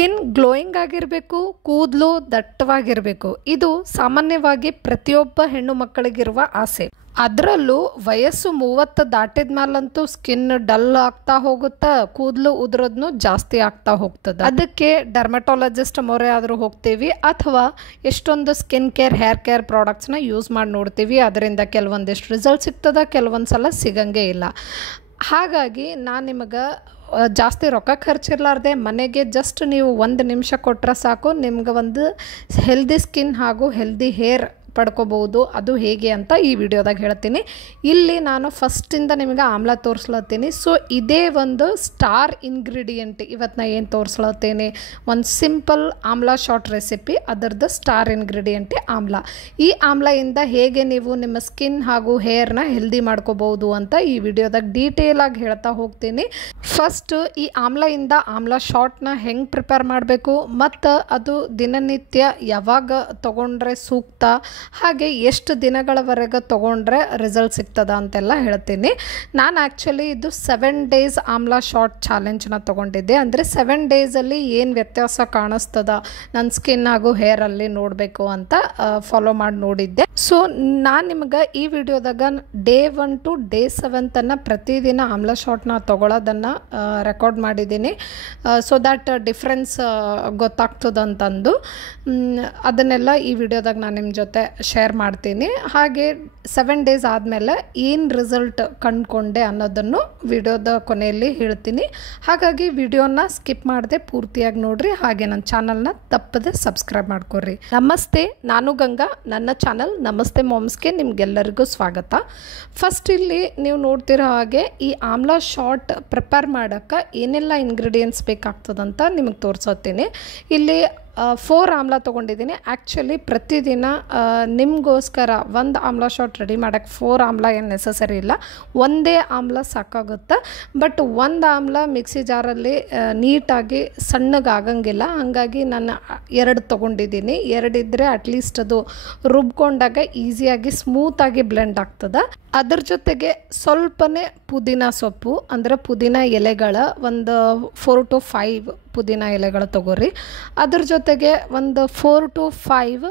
Skin glowing ಆಗಿರಬೇಕು, ಕೂದಲು ದಟ್ಟವಾಗಿರಬೇಕು. ಇದು ಸಾಮಾನ್ಯವಾಗಿ ಪ್ರತಿಯೊಬ್ಬ ಹೆಣ್ಣು ಮಕ್ಕಳಿಗಿರುವ ಆಸೆ. ಅದರಲ್ಲೂ ವಯಸ್ಸು 30 ದಾಟಿದ ಮೇಲಂತೂ ಸ್ಕಿನ್ ಡಲ್ ಆಗ್ತಾ ಹೋಗುತ್ತಾ, ಕೂದಲು ಉದುರೋದ್ನು ಜಾಸ್ತಿ ಆಗ್ತಾ ಹೋಗ್ತದೆ. ಅದಕ್ಕೆ ಡರ್ಮಟೋಲಜಿಸ್ಟ್ ಮೊರೆ ಆದರೂ ಹೋಗ್ತೀವಿ ಅಥವಾ ಎಷ್ಟೊಂದು ಸ್ಕಿನ್ ಕೇರ್ ಹೇರ್ ಕೇರ್ ಪ್ರಾಡಕ್ಟ್ಸ್ನ ಯೂಸ್ ಮಾಡಿ ನೋಡ್ತೀವಿ. ಅದರಿಂದ ಕೆಲವೊಂದಿಷ್ಟು ರಿಸಲ್ಟ್ ಸಿಗ್ತದೆ, ಕೆಲವೊಂದು ಸಲ ಸಿಗಂಗೆ ಇಲ್ಲ. ಹಾಗಾಗಿ ನಾನು ನಿಮಗೆ ಜಾಸ್ತಿ ರೊಕ್ಕ ಖರ್ಚಿರಲಾರ್ದೆ ಮನೆಗೆ ಜಸ್ಟ್ ನೀವು 1 ನಿಮಿಷ ಕೊಟ್ಟರೆ ಸಾಕು, ನಿಮ್ಗೆ ಒಂದು ಹೆಲ್ದಿ ಸ್ಕಿನ್ ಹಾಗೂ ಹೆಲ್ದಿ ಹೇರ್ ಪಡ್ಕೋಬಹುದು. ಅದು ಹೇಗೆ ಅಂತ ಈ ವಿಡಿಯೋದಾಗ ಹೇಳ್ತೀನಿ. ಇಲ್ಲಿ ನಾನು ಫಸ್ಟಿಂದ ನಿಮಗೆ ಆಮ್ಲ ತೋರಿಸ್ಲತ್ತೀನಿ. ಸೊ ಇದೇ ಒಂದು ಸ್ಟಾರ್ ಇಂಗ್ರೀಡಿಯೆಂಟ್ ಇವತ್ತು ನಾನು ಏನು ತೋರಿಸ್ಲತ್ತೀನಿ, ಒಂದು ಸಿಂಪಲ್ ಆಮ್ಲ ಶಾರ್ಟ್ ರೆಸಿಪಿ. ಅದರದ್ದು ಸ್ಟಾರ್ ಇಂಗ್ರೀಡಿಯೆಂಟೇ ಆಮ್ಲ. ಈ ಆಮ್ಲೆಯಿಂದ ಹೇಗೆ ನೀವು ನಿಮ್ಮ ಸ್ಕಿನ್ ಹಾಗೂ ಹೇರ್ನ ಹೆಲ್ದಿ ಮಾಡ್ಕೋಬಹುದು ಅಂತ ಈ ವಿಡಿಯೋದಾಗ ಡೀಟೇಲ್ ಆಗಿ ಹೇಳ್ತಾ ಹೋಗ್ತೀನಿ. ಫಸ್ಟ್ ಈ ಆಮ್ಲೆಯಿಂದ ಆಮ್ಲ ಶಾರ್ಟ್ನ ಹೆಂಗೆ ಪ್ರಿಪೇರ್ ಮಾಡಬೇಕು ಮತ್ತು ಅದು ದಿನನಿತ್ಯ ಯಾವಾಗ ತಗೊಂಡ್ರೆ ಸೂಕ್ತ, ಹಾಗೆ ಎಷ್ಟು ದಿನಗಳವರೆಗೆ ತೊಗೊಂಡ್ರೆ ರಿಸಲ್ಟ್ ಸಿಗ್ತದ ಅಂತೆಲ್ಲ ಹೇಳ್ತೀನಿ. ನಾನು ಆ್ಯಕ್ಚುಲಿ ಇದು 7 ಡೇಸ್ ಆಮ್ಲ ಶಾರ್ಟ್ ಚಾಲೆಂಜ್ನ ತೊಗೊಂಡಿದ್ದೆ. ಅಂದರೆ 7 ಡೇಸಲ್ಲಿ ಏನು ವ್ಯತ್ಯಾಸ ಕಾಣಿಸ್ತದ ನನ್ನ ಸ್ಕಿನ್ ಹಾಗೂ ಹೇರಲ್ಲಿ ನೋಡಬೇಕು ಅಂತ ಫಾಲೋ ಮಾಡಿ ನೋಡಿದ್ದೆ. ಸೊ ನಾನು ನಿಮ್ಗೆ ಈ ವಿಡಿಯೋದಾಗ ಡೇ 1 to ಡೇ 7 ತನಕ ಪ್ರತಿದಿನ ಆಮ್ಲ ಶಾರ್ಟ್ನ ತೊಗೊಳೋದನ್ನು ರೆಕಾರ್ಡ್ ಮಾಡಿದ್ದೀನಿ. ಸೊ ದ್ಯಾಟ್ ಡಿಫ್ರೆನ್ಸ್ ಗೊತ್ತಾಗ್ತದಂತಂದು ಅದನ್ನೆಲ್ಲ ಈ ವಿಡಿಯೋದಾಗ ನಾನು ನಿಮ್ಮ ಜೊತೆ ಶೇರ್ ಮಾಡ್ತೀನಿ. ಹಾಗೆ 7 ಡೇಸ್ ಆದಮೇಲೆ ಏನು ರಿಸಲ್ಟ್ ಕಂಡುಕೊಂಡೆ ಅನ್ನೋದನ್ನು ವಿಡಿಯೋದ ಕೊನೆಯಲ್ಲಿ ಹೇಳ್ತೀನಿ. ಹಾಗಾಗಿ ವಿಡಿಯೋನ ಸ್ಕಿಪ್ ಮಾಡದೆ ಪೂರ್ತಿಯಾಗಿ ನೋಡ್ರಿ. ಹಾಗೆ ನನ್ನ ಚಾನಲ್ನ ತಪ್ಪದೆ ಸಬ್ಸ್ಕ್ರೈಬ್ ಮಾಡ್ಕೊರಿ. ನಮಸ್ತೆ, ನಾನು ಗಂಗಾ. ನನ್ನ ಚಾನಲ್ ನಮಸ್ತೆ ಮಾಮ್ಸ್ಗೆ ನಿಮ್ಗೆಲ್ಲರಿಗೂ ಸ್ವಾಗತ. ಫಸ್ಟ್ ಇಲ್ಲಿ ನೀವು ನೋಡ್ತಿರೋ ಹಾಗೆ ಈ ಆಮ್ಲ ಶಾರ್ಟ್ ಪ್ರಿಪೇರ್ ಮಾಡೋಕ್ಕೆ ಏನೆಲ್ಲ ಇಂಗ್ರೀಡಿಯೆಂಟ್ಸ್ ಬೇಕಾಗ್ತದಂತ ನಿಮಗೆ ತೋರಿಸೋತೀನಿ. ಇಲ್ಲಿ 4 ಆಮ್ಲ ತೊಗೊಂಡಿದ್ದೀನಿ. ಆ್ಯಕ್ಚುಲಿ ಪ್ರತಿದಿನ ನಿಮಗೋಸ್ಕರ ಒಂದು ಆಮ್ಲ ಶಾರ್ಟ್ ರೆಡಿ ಮಾಡೋಕ್ಕೆ 4 ಆಮ್ಲ ಏನು ನೆಸಸರಿ ಇಲ್ಲ, ಒಂದೇ ಆಮ್ಲ ಸಾಕಾಗುತ್ತೆ. ಬಟ್ ಒಂದು ಆಮ್ಲ ಮಿಕ್ಸಿ ಜಾರಲ್ಲಿ ನೀಟಾಗಿ ಸಣ್ಣಗಾಗಂಗಿಲ್ಲ, ಹಾಗಾಗಿ ನಾನು 2 ತೊಗೊಂಡಿದ್ದೀನಿ. 2 ಇದ್ದರೆ ಅಟ್ಲೀಸ್ಟ್ ಅದು ರುಬ್ಕೊಂಡಾಗ ಈಸಿಯಾಗಿ ಸ್ಮೂತಾಗಿ ಬ್ಲೆಂಡ್ ಆಗ್ತದೆ. ಅದ್ರ ಜೊತೆಗೆ ಸ್ವಲ್ಪನೇ ಪುದೀನ ಸೊಪ್ಪು, ಅಂದರೆ ಪುದೀನ ಎಲೆಗಳ ಒಂದು 4 to 5 ಪುದೀನ ಎಲೆಗಳು ತಗೋರಿ. ಅದ್ರ ಜೊತೆಗೆ ಒಂದು 4 to 5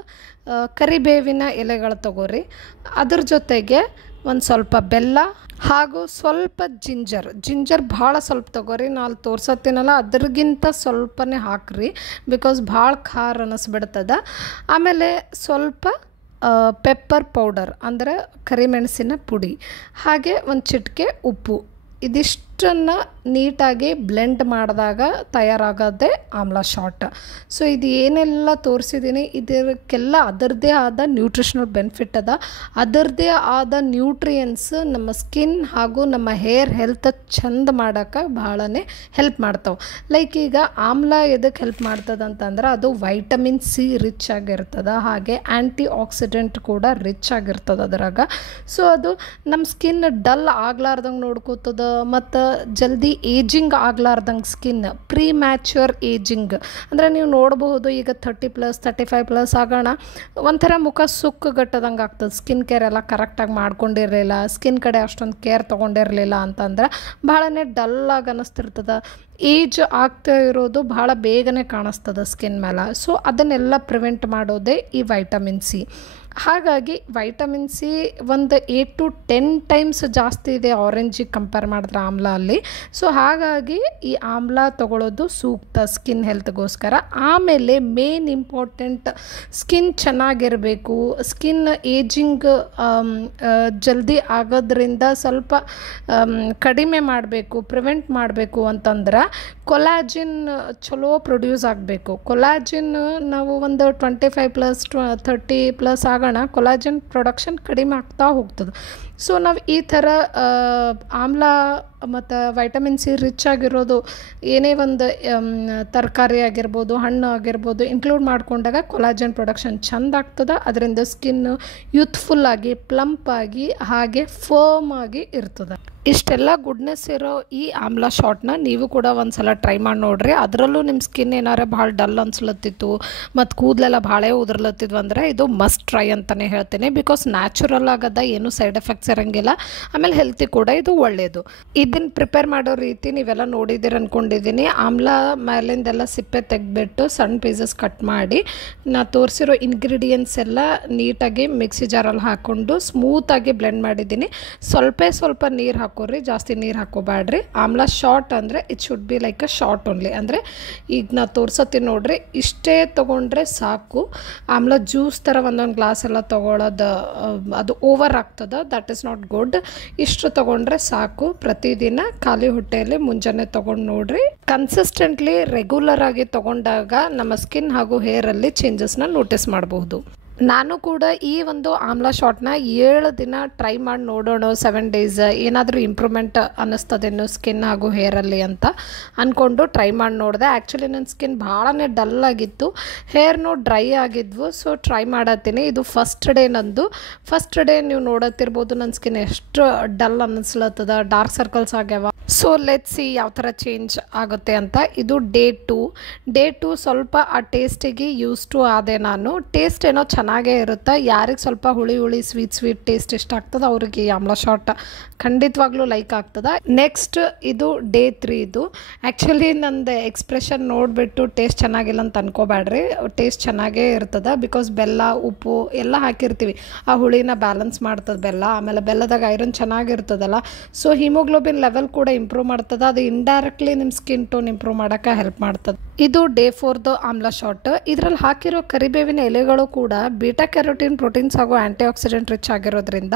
ಕರಿಬೇವಿನ ಎಲೆಗಳು ತಗೋರಿ. ಅದ್ರ ಜೊತೆಗೆ ಒಂದು ಸ್ವಲ್ಪ ಬೆಲ್ಲ ಹಾಗೂ ಸ್ವಲ್ಪ ಜಿಂಜರ್ ಭಾಳ ಸ್ವಲ್ಪ ತಗೋರಿ. ನಾನು ತೋರ್ಸತ್ತೀನಲ್ಲ ಅದ್ರಗಿಂತ ಸ್ವಲ್ಪನೇ ಹಾಕ್ರಿ, ಬಿಕಾಸ್ ಭಾಳ ಖಾರ ಅನ್ನಿಸ್ಬಿಡ್ತದ. ಆಮೇಲೆ ಸ್ವಲ್ಪ ಪೆಪ್ಪರ್ ಪೌಡರ್ ಅಂದರೆ ಕರಿಮೆಣಸಿನ ಪುಡಿ, ಹಾಗೆ ಒಂದು ಚಿಟಿಕೆ ಉಪ್ಪು. ಇದಿಷ್ಟನ್ನು ನೀಟಾಗಿ ಬ್ಲೆಂಡ್ ಮಾಡಿದಾಗ ತಯಾರಾಗೋದೇ ಆಮ್ಲ ಶಾರ್ಟ್. ಸೊ ಇದು ಏನೆಲ್ಲ ತೋರಿಸಿದ್ದೀನಿ ಇದಕ್ಕೆಲ್ಲ ಅದರದ್ದೇ ಆದ ನ್ಯೂಟ್ರಿಷನಲ್ ಬೆನಿಫಿಟ್ ಅದ. ಅದರದ್ದೇ ಆದ ನ್ಯೂಟ್ರಿಯೆಂಟ್ಸ್ ನಮ್ಮ ಸ್ಕಿನ್ ಹಾಗೂ ನಮ್ಮ ಹೇರ್ ಹೆಲ್ತ್ ಚಂದ ಮಾಡೋಕ್ಕೆ ಭಾಳನೇ ಹೆಲ್ಪ್ ಮಾಡ್ತಾವೆ. ಲೈಕ್ ಈಗ ಆಮ್ಲ ಎದಕ್ಕೆ ಹೆಲ್ಪ್ ಮಾಡ್ತದೆ ಅಂತಂದ್ರೆ ಅದು ವೈಟಮಿನ್ ಸಿ ರಿಚ್ ಆಗಿರ್ತದೆ, ಹಾಗೆ ಆ್ಯಂಟಿ ಆಕ್ಸಿಡೆಂಟ್ ಕೂಡ ರಿಚ್ ಆಗಿರ್ತದೆ ಅದರಾಗ. ಸೊ ಅದು ನಮ್ಮ ಸ್ಕಿನ್ ಡಲ್ ಆಗ್ಲಾರ್ದಂಗೆ ನೋಡ್ಕೋತದ ಮತ್ತು ಜಲ್ದಿ ಏಜಿಂಗ್ ಆಗ್ಲಾರ್ದಂಗೆ ಸ್ಕಿನ್ ಪ್ರೀ ಮ್ಯಾಚ್ಯೂರ್ ಏಜಿಂಗ್ ಅಂದರೆ ನೀವು ನೋಡಬಹುದು ಈಗ 30+, 35+ ಆಗೋಣ ಒಂಥರ ಮುಖ ಸುಕ್ಕುಗಟ್ಟದಂಗೆ ಆಗ್ತದೆ. ಸ್ಕಿನ್ ಕೇರ್ ಎಲ್ಲ ಕರೆಕ್ಟಾಗಿ ಮಾಡ್ಕೊಂಡಿರಲಿಲ್ಲ, ಸ್ಕಿನ್ ಕಡೆ ಅಷ್ಟೊಂದು ಕೇರ್ ತೊಗೊಂಡಿರಲಿಲ್ಲ ಅಂತಂದ್ರೆ ಭಾಳನೇ ಡಲ್ಲಾಗಿ ಅನ್ನಿಸ್ತಿರ್ತದೆ. ಏಜ್ ಆಗ್ತಾ ಇರೋದು ಭಾಳ ಬೇಗನೆ ಕಾಣಿಸ್ತದೆ ಸ್ಕಿನ್ ಮೇಲೆ. ಸೊ ಅದನ್ನೆಲ್ಲ ಪ್ರಿವೆಂಟ್ ಮಾಡೋದೇ ಈ ವೈಟಮಿನ್ ಸಿ. ಹಾಗಾಗಿ ವೈಟಮಿನ್ ಸಿ ಒಂದು 8 to 10 ಟೈಮ್ಸ್ ಜಾಸ್ತಿ ಇದೆ ಆರೆಂಜಿಗೆ ಕಂಪೇರ್ ಮಾಡಿದ್ರೆ ಆಮ್ಲ ಅಲ್ಲಿ. ಸೊ ಹಾಗಾಗಿ ಈ ಆಮ್ಲ ತಗೊಳ್ಳೋದು ಸೂಕ್ತ ಸ್ಕಿನ್ ಹೆಲ್ತ್ಗೋಸ್ಕರ. ಆಮೇಲೆ ಮೇನ್ ಇಂಪಾರ್ಟೆಂಟ್, ಸ್ಕಿನ್ ಚೆನ್ನಾಗಿರಬೇಕು, ಸ್ಕಿನ್ ಏಜಿಂಗ್ ಜಲ್ದಿ ಆಗೋದ್ರಿಂದ ಸ್ವಲ್ಪ ಕಡಿಮೆ ಮಾಡಬೇಕು, ಪ್ರಿವೆಂಟ್ ಮಾಡಬೇಕು ಅಂತಂದ್ರೆ ಕೊಲಾಜಿನ್ ಚಲೋ ಪ್ರೊಡ್ಯೂಸ್ ಆಗಬೇಕು. ಕೊಲಾಜಿನ್ ನಾವು ಒಂದು 25+, 30+ ಆಗೋಣ ಕೊಲಾಜಿನ್ ಪ್ರೊಡಕ್ಷನ್ ಕಡಿಮೆ ಆಗ್ತಾ ಹೋಗ್ತದೆ. ಸೊ ನಾವು ಈ ಥರ ಆಮ್ಲ ಮತ್ತು ವೈಟಮಿನ್ ಸಿ ರಿಚ್ ಆಗಿರೋದು ಏನೇ ಒಂದು ತರಕಾರಿ ಆಗಿರ್ಬೋದು, ಹಣ್ಣು ಆಗಿರ್ಬೋದು ಇನ್ಕ್ಲೂಡ್ ಮಾಡಿಕೊಂಡಾಗ ಕೊಲಾಜನ್ ಪ್ರೊಡಕ್ಷನ್ ಚೆಂದ ಆಗ್ತದೆ. ಅದರಿಂದ ಸ್ಕಿನ್ ಯೂತ್ಫುಲ್ಲಾಗಿ, ಪ್ಲಂಪಾಗಿ, ಹಾಗೆ ಫರ್ಮ್ ಆಗಿ ಇರ್ತದೆ. ಇಷ್ಟೆಲ್ಲ ಗುಡ್ನೆಸ್ ಇರೋ ಈ ಆಮ್ಲ ಶಾರ್ಟ್ನ ನೀವು ಕೂಡ ಒಂದು ಸಲ ಟ್ರೈ ಮಾಡಿ ನೋಡ್ರಿ. ಅದರಲ್ಲೂ ನಿಮ್ಮ ಸ್ಕಿನ್ ಏನಾರ ಭಾಳ ಡಲ್ ಅನ್ಸ್ಲತ್ತಿತ್ತು ಮತ್ತು ಕೂದಲೆಲ್ಲ ಭಾಳ ಉದುರ್ಲತ್ತಿದ್ವು ಅಂದರೆ ಇದು ಮಸ್ಟ್ ಟ್ರೈ ಅಂತಲೇ ಹೇಳ್ತೀನಿ. ಬಿಕಾಸ್ ನ್ಯಾಚುರಲ್ ಆಗದ, ಏನೂ ಸೈಡ್ ಎಫೆಕ್ಟ್ಸ್ ಇರೋಂಗಿಲ್ಲ, ಆಮೇಲೆ ಹೆಲ್ತಿ ಕೂಡ ಇದು ಒಳ್ಳೆಯದು. ಇದನ್ನು ಪ್ರಿಪೇರ್ ಮಾಡೋ ರೀತಿ ನೀವೆಲ್ಲ ನೋಡಿದ್ದೀರ ಅಂದ್ಕೊಂಡಿದ್ದೀನಿ. ಆಮ್ಲ ಮೇಲಿಂದೆಲ್ಲ ಸಿಪ್ಪೆ ತೆಗೆದ್ಬಿಟ್ಟು ಸಣ್ಣ ಪೀಸಸ್ ಕಟ್ ಮಾಡಿ ನಾ ತೋರಿಸಿರೋ ಇಂಗ್ರೀಡಿಯೆಂಟ್ಸ್ ಎಲ್ಲ ನೀಟಾಗಿ ಮಿಕ್ಸಿ ಜಾರಲ್ಲಿ ಹಾಕ್ಕೊಂಡು ಸ್ಮೂತಾಗಿ ಬ್ಲೆಂಡ್ ಮಾಡಿದ್ದೀನಿ. ಸ್ವಲ್ಪ ನೀರು ಹಾಕೋರಿ, ಜಾಸ್ತಿ ನೀರು ಹಾಕೋಬೇಡ್ರಿ. ಆಮ್ಲ ಶಾರ್ಟ್ ಅಂದರೆ it should be like a short only. ಅಂದರೆ ಈಗ ನಾ ತೋರ್ಸತ್ತೀನಿ ನೋಡ್ರಿ, ಇಷ್ಟೇ ತೊಗೊಂಡ್ರೆ ಸಾಕು. ಆಮ್ಲ ಜ್ಯೂಸ್ ಥರ ಒಂದೊಂದು ಗ್ಲಾಸ್ ಎಲ್ಲ ತೊಗೊಳೋದು ಅದು ಓವರ್ ಆಗ್ತದೆ, ದಟ್ ಈಸ್ ನಾಟ್ ಗುಡ್. ಇಷ್ಟು ತೊಗೊಂಡ್ರೆ ಸಾಕು. ಪ್ರತಿದಿನ ಖಾಲಿ ಹೊಟ್ಟೆಯಲ್ಲಿ ಮುಂಜಾನೆ ತೊಗೊಂಡು ನೋಡ್ರಿ. ಕನ್ಸಿಸ್ಟೆಂಟ್ಲಿ ರೆಗ್ಯುಲರ್ ಆಗಿ ತೊಗೊಂಡಾಗ ನಮ್ಮ ಸ್ಕಿನ್ ಹಾಗೂ ಹೇರಲ್ಲಿ ಚೇಂಜಸ್ನ ನೋಟಿಸ್ ಮಾಡಬಹುದು. ನಾನು ಕೂಡ ಈ ಒಂದು ಆಮ್ಲ ಶಾಟ್ನ 7 ದಿನ ಟ್ರೈ ಮಾಡಿ ನೋಡೋಣ, 7 ಡೇಸ್ ಏನಾದರೂ ಇಂಪ್ರೂವ್ಮೆಂಟ್ ಅನ್ನಿಸ್ತದೇನೋ ಸ್ಕಿನ್ ಹಾಗೂ ಹೇರಲ್ಲಿ ಅಂತ ಅಂದ್ಕೊಂಡು ಟ್ರೈ ಮಾಡಿ ನೋಡಿದೆ. ಆ್ಯಕ್ಚುಲಿ ನನ್ನ ಸ್ಕಿನ್ ಭಾಳನೇ ಡಲ್ ಆಗಿತ್ತು, ಹೇರ್ನು ಡ್ರೈ ಆಗಿದ್ವು. ಸೊ ಟ್ರೈ ಮಾಡತ್ತೀನಿ. ಇದು ಫಸ್ಟ್ ಡೇ ನಂದು. ಫಸ್ಟ್ ಡೇ ನೀವು ನೋಡತ್ತಿರ್ಬೋದು ನನ್ನ ಸ್ಕಿನ್ ಎಷ್ಟು ಡಲ್ ಅನ್ನಿಸ್ಲತ್ತದ, ಡಾರ್ಕ್ ಸರ್ಕಲ್ಸ್ ಆಗ್ಯಾವ. ಸೊ ಲೆಟ್ಸ್ ಸಿ ಯಾವ ಥರ ಚೇಂಜ್ ಆಗುತ್ತೆ ಅಂತ. ಇದು ಡೇ 2 ಸ್ವಲ್ಪ ಆ ಟೇಸ್ಟಿಗೆ ಯೂಸ್ ಟು ಆದೆ ನಾನು. ಟೇಸ್ಟ್ ಏನೋ ಚೆನ್ನಾಗೇ ಇರುತ್ತೆ. ಯಾರಿಗೆ ಸ್ವಲ್ಪ ಹುಳಿ ಸ್ವೀಟ್ ಟೇಸ್ಟ್ ಇಷ್ಟ ಆಗ್ತದೆ ಅವ್ರಿಗೆ ಈ ಆಮ್ಲ ಶಾಟ್ ಖಂಡಿತವಾಗ್ಲೂ ಲೈಕ್ ಆಗ್ತದೆ. ನೆಕ್ಸ್ಟ್ ಇದು ಡೇ 3. ಇದು ಆ್ಯಕ್ಚುಲಿ ನಂದು ಎಕ್ಸ್ಪ್ರೆಷನ್ ನೋಡಿಬಿಟ್ಟು ಟೇಸ್ಟ್ ಚೆನ್ನಾಗಿಲ್ಲ ಅಂತ ಅನ್ಕೋಬೇಡ್ರಿ, ಟೇಸ್ಟ್ ಚೆನ್ನಾಗೇ ಇರ್ತದೆ. ಬಿಕಾಸ್ ಬೆಲ್ಲ ಉಪ್ಪು ಎಲ್ಲ ಹಾಕಿರ್ತೀವಿ, ಆ ಹುಳಿನ ಬ್ಯಾಲೆನ್ಸ್ ಮಾಡ್ತದೆ ಬೆಲ್ಲ. ಆಮೇಲೆ ಬೆಲ್ಲದಾಗ ಐರನ್ ಚೆನ್ನಾಗಿರ್ತದಲ್ಲ, ಸೊ ಹಿಮೋಗ್ಲೋಬಿನ್ ಲೆವೆಲ್ ಕೂಡ ಇಂಪ್ರೂವ್ ಮಾಡ್ತದೆ. ಅದು ಇಂಡೈರೆಕ್ಟ್ಲಿ ನಿಮ್ಮ ಸ್ಕಿನ್ ಟೋನ್ ಇಂಪ್ರೂವ್ ಮಾಡೋಕ್ಕೆ ಹೆಲ್ಪ್ ಮಾಡ್ತದೆ. ಇದು ಡೇ 4 ಆಮ್ಲ ಶಾಟ್. ಇದರಲ್ಲಿ ಹಾಕಿರೋ ಕರಿಬೇವಿನ ಎಲೆಗಳು ಕೂಡ ಬೀಟಾ ಕ್ಯಾರೋಟಿನ್ ಪ್ರೋಟೀನ್ಸ್ ಹಾಗೂ ಆ್ಯಂಟಿ ಆಕ್ಸಿಡೆಂಟ್ ರಿಚ್ ಆಗಿರೋದ್ರಿಂದ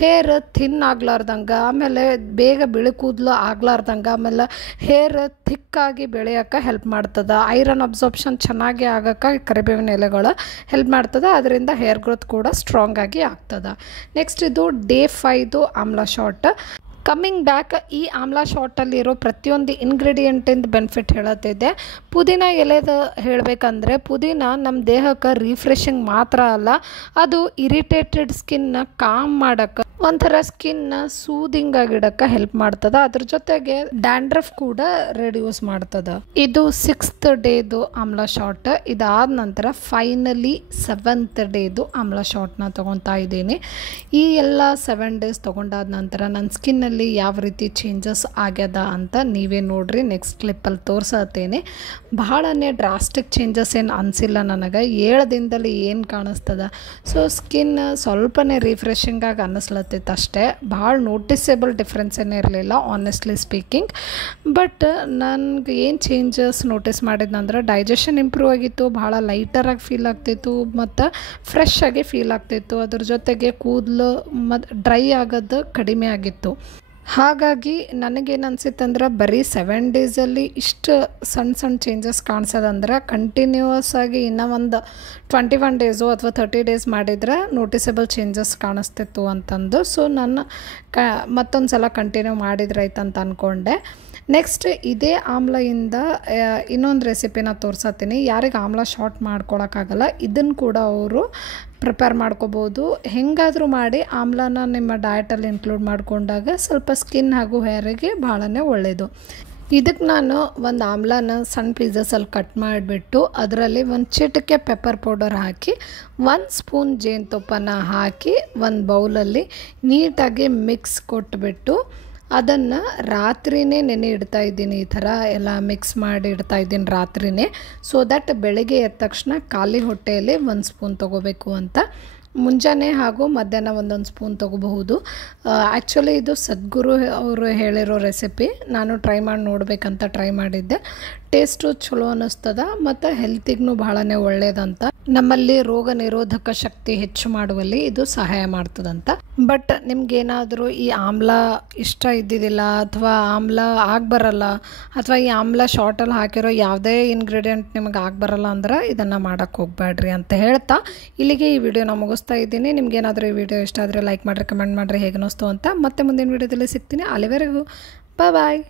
ಹೇರ್ ಥಿನ್ ಆಗ್ಲಾರ್ದಂಗೆ, ಆಮೇಲೆ ಬೇಗ ಬಿಳಿ ಕೂದಲು ಆಗ್ಲಾರ್ದಂಗೆ, ಆಮೇಲೆ ಹೇರ್ ಥಿಕ್ಕಾಗಿ ಬೆಳೆಯೋಕ್ಕೆ ಹೆಲ್ಪ್ ಮಾಡ್ತದೆ. ಐರನ್ ಅಬ್ಸಾರ್ಪ್ಷನ್ ಚೆನ್ನಾಗಿ ಆಗೋಕ್ಕೆ ಕರಿಬೇವಿನ ಎಲೆಗಳು ಹೆಲ್ಪ್ ಮಾಡ್ತದೆ. ಅದರಿಂದ ಹೇರ್ ಗ್ರೋತ್ ಕೂಡ ಸ್ಟ್ರಾಂಗ್ ಆಗಿ ಆಗ್ತದೆ. ನೆಕ್ಸ್ಟ್ ಇದು ಡೇ 5 ಆಮ್ಲ ಶಾಟ್. ಕಮ್ಮಿಂಗ್ ಬ್ಯಾಕ್, ಈ ಆಮ್ಲ ಶಾರ್ಟಲ್ಲಿರೋ ಪ್ರತಿಯೊಂದು ಇಂಗ್ರೀಡಿಯೆಂಟಿಂದ ಬೆನಿಫಿಟ್ ಹೇಳತ್ತಿದ್ದೆ. ಪುದೀನ ಎಲೆದು ಹೇಳಬೇಕಂದ್ರೆ ಪುದೀನ ನಮ್ಮ ದೇಹಕ್ಕೆ ರಿಫ್ರೆಶಿಂಗ್ ಮಾತ್ರ ಅಲ್ಲ, ಅದು ಇರಿಟೇಟೆಡ್ ಸ್ಕಿನ್ನ ಕಾಮ್ ಮಾಡೋಕ್ಕೆ, ಒಂಥರ ಸ್ಕಿನ್ನ ಸೂದಿಂಗ್ ಆಗಿಡಕ್ಕೆ ಹೆಲ್ಪ್ ಮಾಡ್ತದೆ. ಅದ್ರ ಜೊತೆಗೆ ಡ್ಯಾಂಡ್ರಫ್ ಕೂಡ ರೆಡ್ಯೂಸ್ ಮಾಡ್ತದೆ. ಇದು 6th ಡೇದು ಆಮ್ಲ ಶಾಟ್. ಇದಾದ ನಂತರ ಫೈನಲಿ 7th ಡೇದು ಆಮ್ಲ ಶಾಟ್ನ ತೊಗೊತಾ ಇದ್ದೀನಿ. ಈ ಎಲ್ಲ 7 ಡೇಸ್ ತೊಗೊಂಡಾದ ನಂತರ ನನ್ನ ಸ್ಕಿನ್ನಲ್ಲಿ ಯಾವ ರೀತಿ ಚೇಂಜಸ್ ಆಗ್ಯದ ಅಂತ ನೀವೇ ನೋಡ್ರಿ. ನೆಕ್ಸ್ಟ್ ಕ್ಲಿಪ್ಪಲ್ಲಿ ತೋರ್ಸತ್ತೇನೆ. ಬಹಳನೇ ಡ್ರಾಸ್ಟಿಕ್ ಚೇಂಜಸ್ ಏನು ಅನಿಸಿಲ್ಲ ನನಗೆ. 7 ದಿನದಲ್ಲಿ ಏನು ಕಾಣಿಸ್ತದ. ಸೊ ಸ್ಕಿನ್ ಸ್ವಲ್ಪನೇ ರಿಫ್ರೆಶಿಂಗ್ ಆಗಿ ಅನ್ನಿಸ್ಲತ್ತಿತ್ತು ಅಷ್ಟೇ. ಭಾಳ ನೋಟಿಸೇಬಲ್ ಡಿಫ್ರೆನ್ಸ್ ಏನೇ ಇರಲಿಲ್ಲ ಆನೆಸ್ಟ್ಲಿ ಸ್ಪೀಕಿಂಗ್. ಬಟ್ ನನಗೆ ಏನು ಚೇಂಜಸ್ ನೋಟಿಸ್ ಮಾಡಿದ್ನಂದ್ರೆ ಡೈಜೆಷನ್ ಇಂಪ್ರೂವ್ ಆಗಿತ್ತು, ಭಾಳ ಲೈಟರಾಗಿ ಫೀಲ್ ಆಗ್ತಿತ್ತು ಮತ್ತು ಫ್ರೆಶ್ ಆಗಿ ಫೀಲ್ ಆಗ್ತಿತ್ತು. ಅದ್ರ ಜೊತೆಗೆ ಕೂದಲು ಮತ್ತು ಡ್ರೈ ಆಗೋದು ಕಡಿಮೆ ಆಗಿತ್ತು. ಹಾಗಾಗಿ ನನಗೇನು ಅನಿಸಿತ್ತಂದ್ರೆ ಬರೀ 7 ಡೇಸಲ್ಲಿ ಇಷ್ಟು ಸಣ್ಣ ಚೇಂಜಸ್ ಕಾಣಿಸೋದಂದ್ರೆ ಕಂಟಿನ್ಯೂಯಸ್ ಆಗಿ ಇನ್ನೂ ಒಂದು 21 ಡೇಸು ಅಥವಾ 30 ಡೇಸ್ ಮಾಡಿದರೆ ನೋಟಿಸಬಲ್ ಚೇಂಜಸ್ ಕಾಣಿಸ್ತಿತ್ತು ಅಂತಂದು. ಸೊ ನಾನು ಮತ್ತೊಂದು ಸಲ ಕಂಟಿನ್ಯೂ ಮಾಡಿದ್ರಾಯ್ತು ಅಂತ ಅಂದ್ಕೊಂಡೆ. ನೆಕ್ಸ್ಟ್ ಇದೇ ಆಮ್ಲೆಯಿಂದ ಇನ್ನೊಂದು ರೆಸಿಪಿನ ತೋರ್ಸತ್ತೀನಿ. ಯಾರಿಗೆ ಆಮ್ಲ ಶಾರ್ಟ್ ಮಾಡ್ಕೊಳಕ್ಕಾಗಲ್ಲ ಇದನ್ನು ಕೂಡ ಅವರು ಪ್ರಿಪೇರ್ ಮಾಡ್ಕೋಬೋದು. ಹೆಂಗಾದರೂ ಮಾಡಿ ಆಮ್ಲನ ನಿಮ್ಮ ಡಯಟಲ್ಲಿ ಇನ್ಕ್ಲೂಡ್ ಮಾಡಿಕೊಂಡಾಗ ಸ್ವಲ್ಪ ಸ್ಕಿನ್ ಹಾಗೂ ಹೇರಿಗೆ ಭಾಳನೇ ಒಳ್ಳೆಯದು. ಇದಕ್ಕೆ ನಾನು ಒಂದು ಆಮ್ಲನ ಸಣ್ಣ ಪೀಸಸಲ್ಲಿ ಕಟ್ ಮಾಡಿಬಿಟ್ಟು ಅದರಲ್ಲಿ ಒಂದು ಚಿಟಿಕೆ ಪೆಪ್ಪರ್ ಪೌಡರ್ ಹಾಕಿ 1 ಸ್ಪೂನ್ ಜೇನುತುಪ್ಪನ ಹಾಕಿ ಒಂದು ಬೌಲಲ್ಲಿ ನೀಟಾಗಿ ಮಿಕ್ಸ್ ಕೊಟ್ಬಿಟ್ಟು ಅದನ್ನು ರಾತ್ರಿನೇ ನೆನೆ ಇಡ್ತಾ ಇದ್ದೀನಿ. ಈ ಥರ ಎಲ್ಲ ಮಿಕ್ಸ್ ಮಾಡಿ ಇಡ್ತಾ ಇದ್ದೀನಿ ರಾತ್ರಿನೇ. ಸೊ ದಟ್ ಬೆಳಗ್ಗೆ ಎದ್ದ ತಕ್ಷಣ ಖಾಲಿ ಹೊಟ್ಟೆಯಲ್ಲಿ 1 ಸ್ಪೂನ್ ತೊಗೋಬೇಕು ಅಂತ. ಮುಂಜಾನೆ ಹಾಗೂ ಮಧ್ಯಾಹ್ನ ಒಂದೊಂದು ಸ್ಪೂನ್ ತೊಗೋಬಹುದು. ಆ್ಯಕ್ಚುಲಿ ಇದು ಸದ್ಗುರು ಅವರು ಹೇಳಿರೋ ರೆಸಿಪಿ. ನಾನು ಟ್ರೈ ಮಾಡಿ ನೋಡಬೇಕಂತ ಟ್ರೈ ಮಾಡಿದ್ದೆ. ಟೇಸ್ಟು ಚಲೋ ಅನ್ನಿಸ್ತದ ಮತ್ತು ಹೆಲ್ತಿಗೂ ಭಾಳನೇ ಒಳ್ಳೆಯದಂತ. ನಮ್ಮಲ್ಲಿ ರೋಗ ನಿರೋಧಕ ಶಕ್ತಿ ಹೆಚ್ಚು ಮಾಡುವಲ್ಲಿ ಇದು ಸಹಾಯ ಮಾಡ್ತದಂತ. ಬಟ್ ನಿಮ್ಗೇನಾದರೂ ಈ ಆಮ್ಲ ಇಷ್ಟ ಇದ್ದಿದ್ದಿಲ್ಲ ಅಥವಾ ಆಮ್ಲ ಆಗಬರಲ್ಲ ಅಥವಾ ಈ ಆಮ್ಲ ಶಾರ್ಟಲ್ಲಿ ಹಾಕಿರೋ ಯಾವುದೇ ಇಂಗ್ರೀಡಿಯೆಂಟ್ ನಿಮಗೆ ಆಗಬರಲ್ಲ ಅಂದ್ರೆ ಇದನ್ನು ಮಾಡೋಕ್ಕೆ ಹೋಗಬೇಡ್ರಿ ಅಂತ ಹೇಳ್ತಾ ಇಲ್ಲಿಗೆ ಈ ವಿಡಿಯೋನ ಮುಗಿಸ್ತಾ ಇದ್ದೀನಿ. ನಿಮ್ಗೇನಾದರೂ ಈ ವಿಡಿಯೋ ಇಷ್ಟ ಆದರೆ ಲೈಕ್ ಮಾಡಿರಿ, ಕಮೆಂಟ್ ಮಾಡಿರಿ ಹೇಗೆ ಅನ್ನಿಸ್ತು ಅಂತ. ಮತ್ತೆ ಮುಂದಿನ ವಿಡಿಯೋದಲ್ಲಿ ಸಿಗ್ತೀನಿ. ಅಲ್ಲಿವರೆಗೂ ಬಾಯ್.